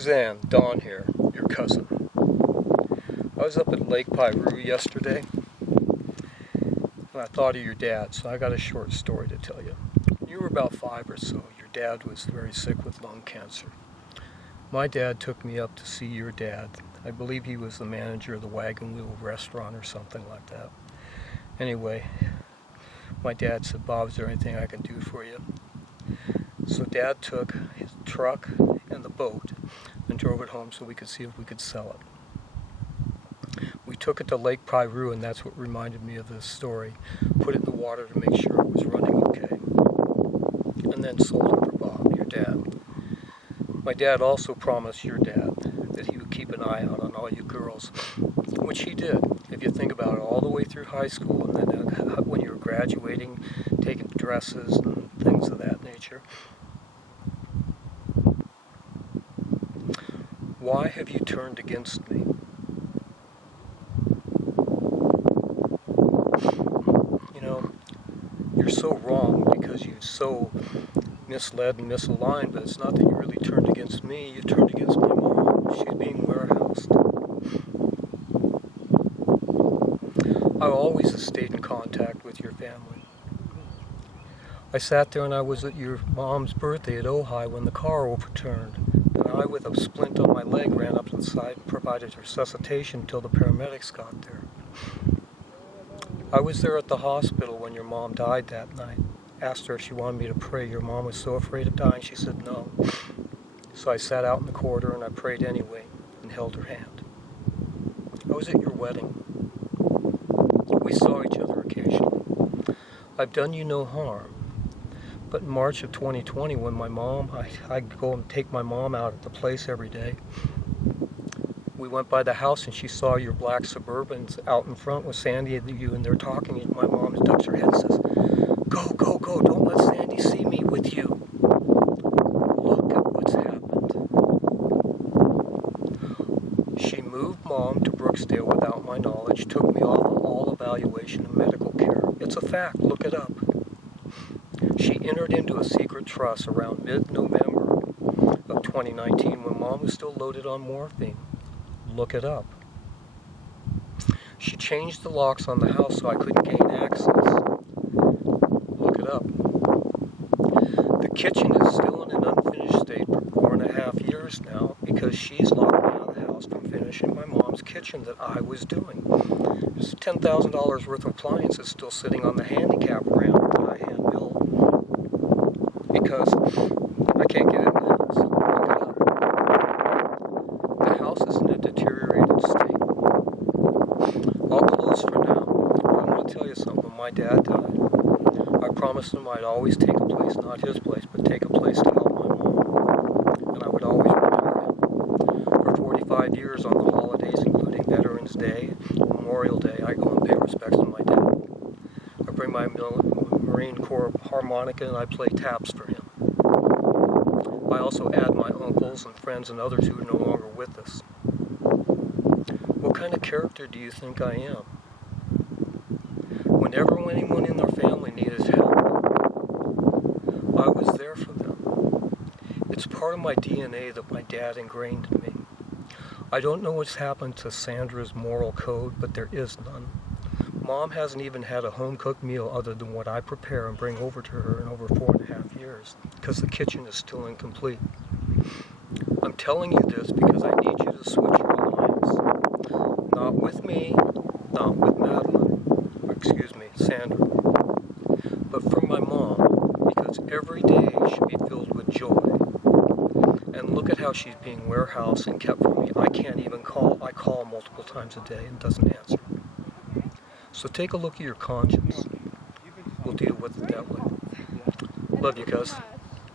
Suzanne, Dawn here, your cousin. I was up at Lake Piru yesterday, and I thought of your dad, so I got a short story to tell you. When you were about 5 or so, your dad was very sick with lung cancer. My dad took me up to see your dad. I believe he was the manager of the Wagon Wheel restaurant or something like that. Anyway, my dad said, "Bob, is there anything I can do for you?" So Dad took his truck and the boat and drove it home so we could see if we could sell it. We took it to Lake Piru, and that's what reminded me of this story. Put it in the water to make sure it was running okay. And then sold it for Bob, your dad. My dad also promised your dad that he would keep an eye out on all you girls, which he did. If you think about it, all the way through high school, and then when you were graduating, taking dresses and things of that nature. Why have you turned against me? You know, you're so wrong because you're so misled and misaligned, but it's not that you really turned against me, you turned against my mom. She's being warehoused. I always have stayed in contact with your family. I sat there and I was at your mom's birthday at Ojai when the car overturned. And I, with a splint on my leg, ran up to the side and provided resuscitation until the paramedics got there. I was there at the hospital when your mom died that night. Asked her if she wanted me to pray. Your mom was so afraid of dying, she said no. So I sat out in the corridor and I prayed anyway and held her hand. I was at your wedding. We saw each other occasionally. I've done you no harm. But in March of 2020, when I go and take my mom out at the place every day, we went by the house and she saw your black Suburbans out in front with Sandy and you, and they're talking, and my mom ducks her head and says, "Go, go, go, don't let Sandy see me with you." Look at what's happened. She moved Mom to Brooksdale without my knowledge, took me off of all evaluation and medical care. It's a fact, look it up. She entered into a secret trust around mid-November of 2019 when Mom was still loaded on morphine. Look it up. She changed the locks on the house so I couldn't gain access. Look it up. The kitchen is still in an unfinished state for 4.5 years now because she's locked me out of the house from finishing my mom's kitchen that I was doing. There's $10,000 worth of appliances still sitting on the handicap ramp that I hand built because I can't get in the house. Look it up. The house is in a deteriorated state. I'll close for now, but I want to tell you something. When my dad died, I promised him I'd always take a place, not his place, but take a place to help my mom. And I would always remember him. For 45 years on the holidays, including Veterans Day, Memorial Day, I go and pay respects to my dad. I bring my Marine Corps harmonica and I play taps for him. I also add my uncles and friends and others who are no longer with us. What kind of character do you think I am? Whenever anyone in their family needed help, I was there for them. It's part of my DNA that my dad ingrained in me. I don't know what's happened to Sandra's moral code, but there is none. Mom hasn't even had a home-cooked meal other than what I prepare and bring over to her in over 4.5 years, because the kitchen is still incomplete. I'm telling you this because I need you to switch your alliance. Not with me, not with Sandra, but for my mom, because every day should be filled with joy. And look at how she's being warehoused and kept from me. I can't even call. I call multiple times a day and doesn't answer. So take a look at your conscience. We'll deal with it that way. Love you, cuz.